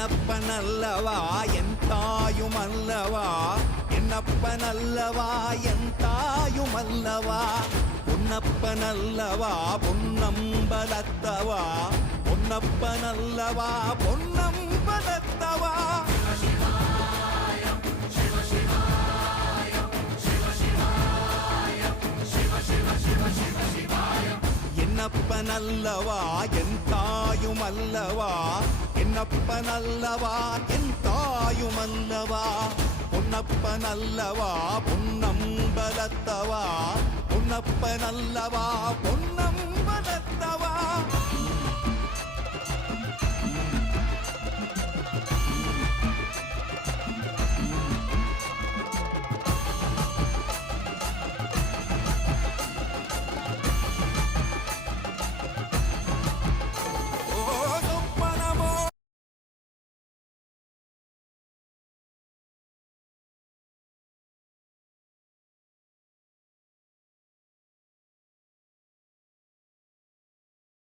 என்னப்பனல்லவா என் தாயுமல்லவா, என்னப்பனல்லவா என் தாயுமல்லவா, பொன்னப்பனல்லவா பொன்னம்பலத்தவா, பொன்னப்பனல்லவா பொன்னம்பலத்தவா. என்னப்பனல்லவா என் தாயுமல்லவா, என்னப்பனல்லவா என் தாயுமல்லவா, பொன்னப்பனல்லவா பொன்னம்பலத்தவா, பொன்னப்பனல்லவா பொன்னம்பலத்தவா.